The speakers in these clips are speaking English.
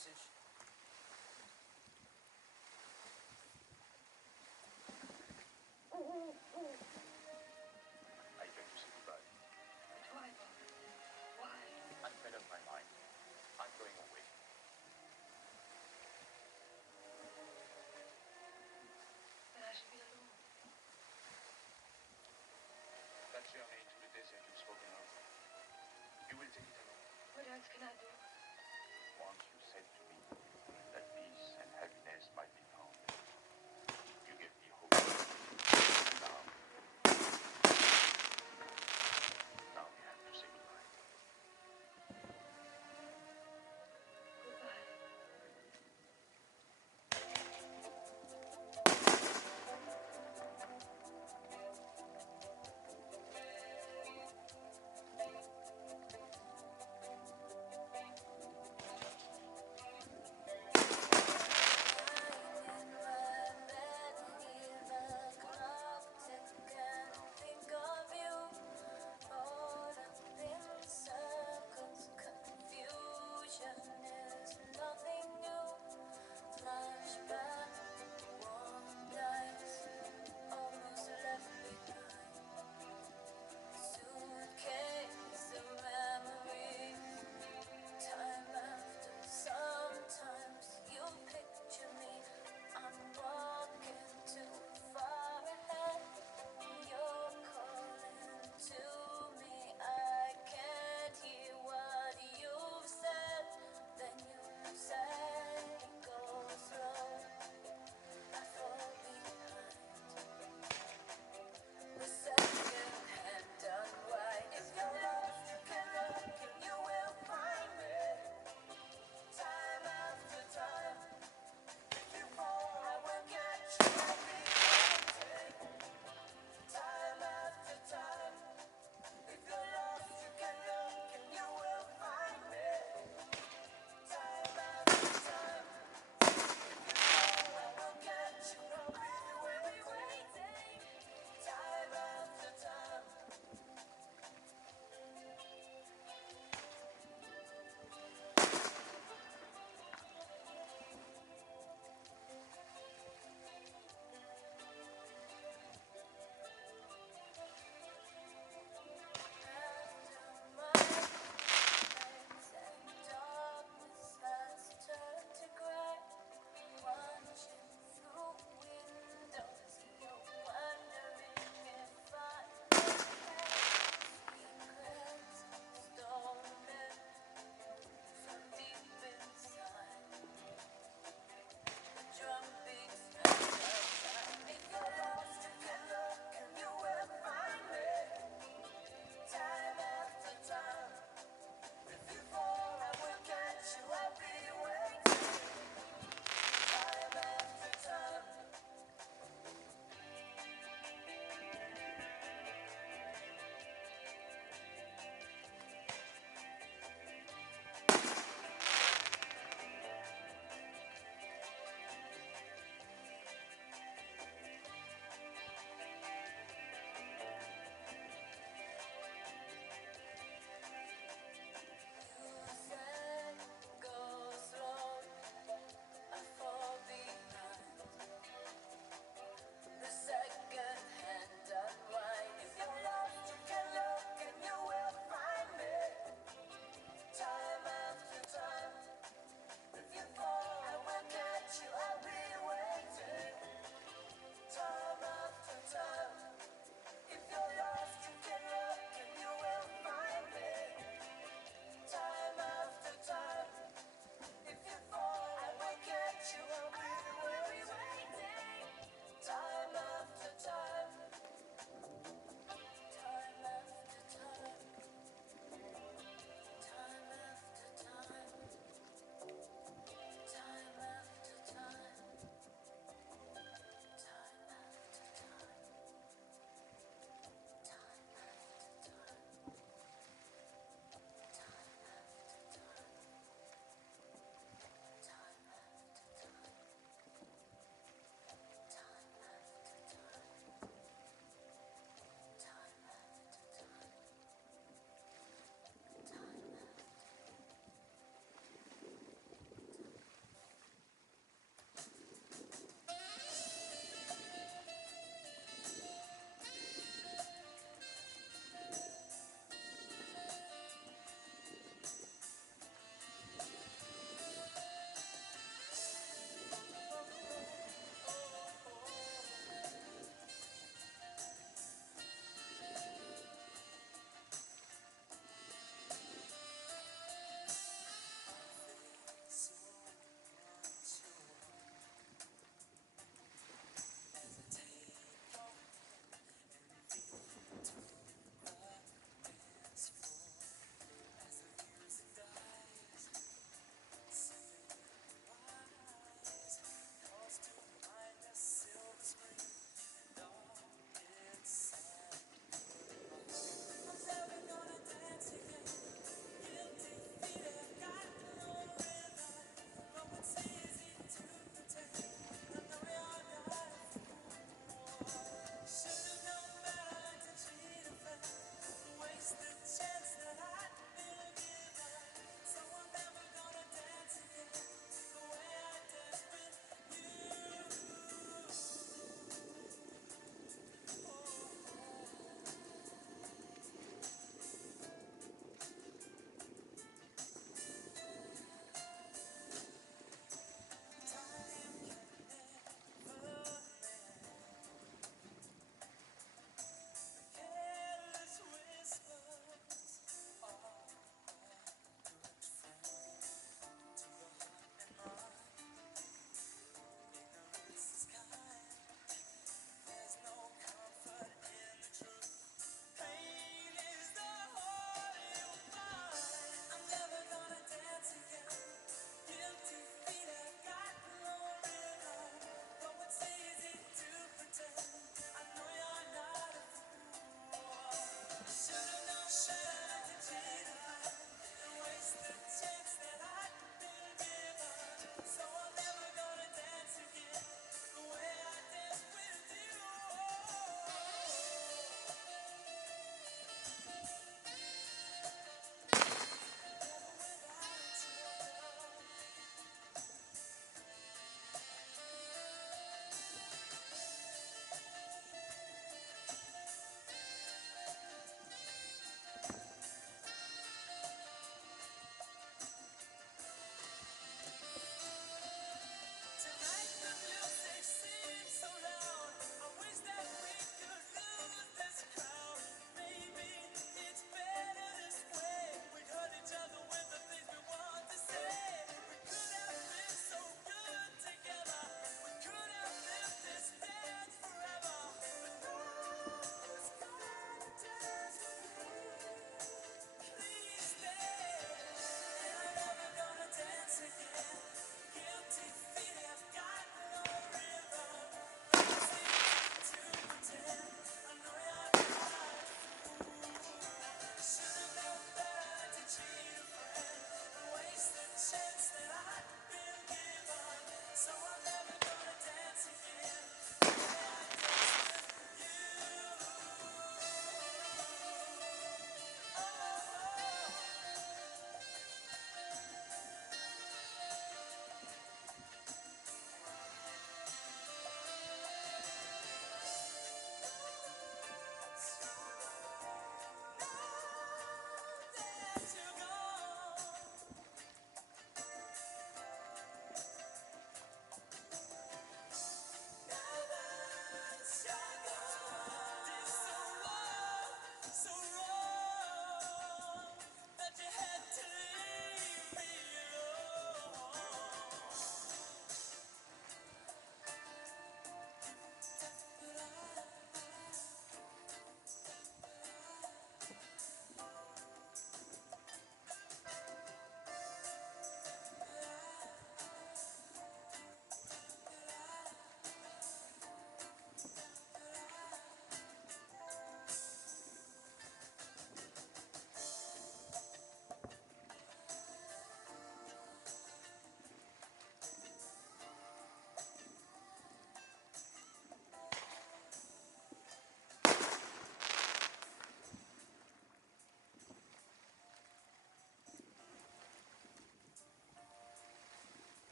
message. I came to say goodbye. But why, Bob? Why? I'm made up my mind. I'm going away. Then I shall be alone. That journey into the desert you've spoken of, you will take it alone. What else can I do? Once you said to me that peace and happiness might be found. You gave me hope. Now we have to say goodbye. Goodbye.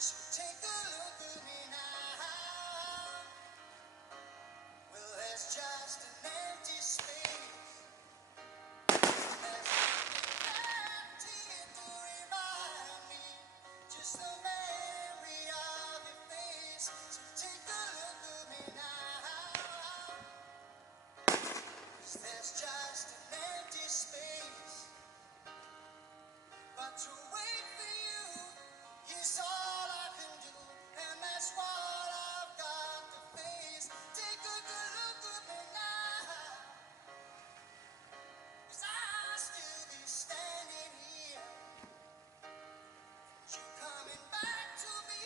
So take a look at me now. Well, there's just an empty space. There's nothing left here to remind me. Just the memory of your face. So take a look at me now. 'Cause there's just an empty space. But to wait for you is all I can do, and that's what I've got to face. Take a good look at me now, 'cause I'll still be standing here. You coming back to me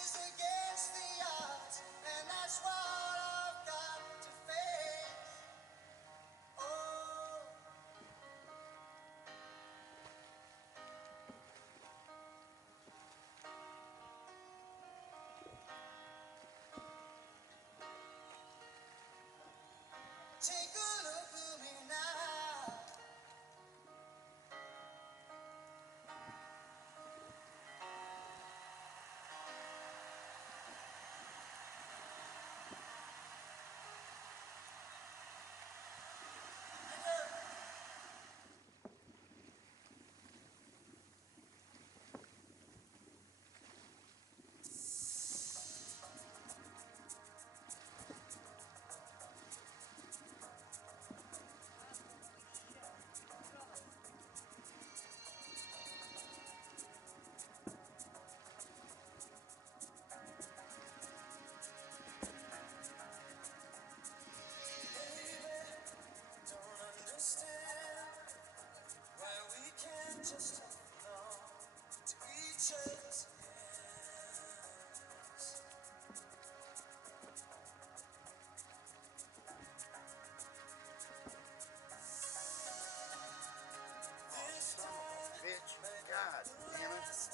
is against the odds, and that's what I've got to face. Oh, take a look at me now. Don't understand why we can't just hold on to each other's hands. This time Bitch. might God not damn it. last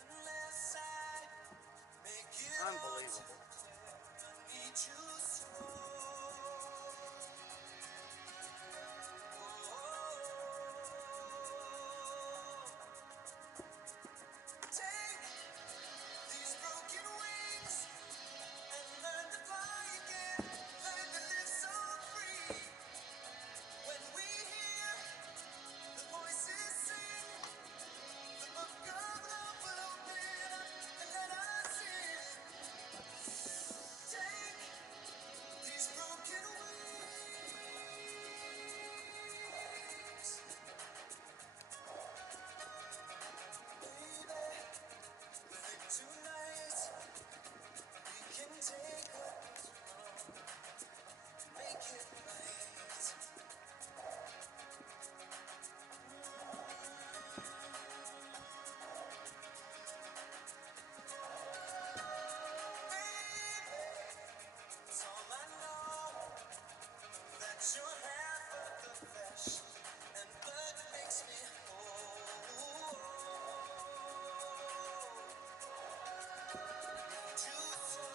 unless I make it all Unbelievable. too clear. I need you so. Take these broken wings and learn to fly again. Learn to live so free. When we hear the voices sing, the book of love will open up and let us in. Take these broken wings, baby. Live tonight. We can take what was wrong, make it right. Baby, it's all I know that you're half of the flesh and blood makes me whole. Need you so.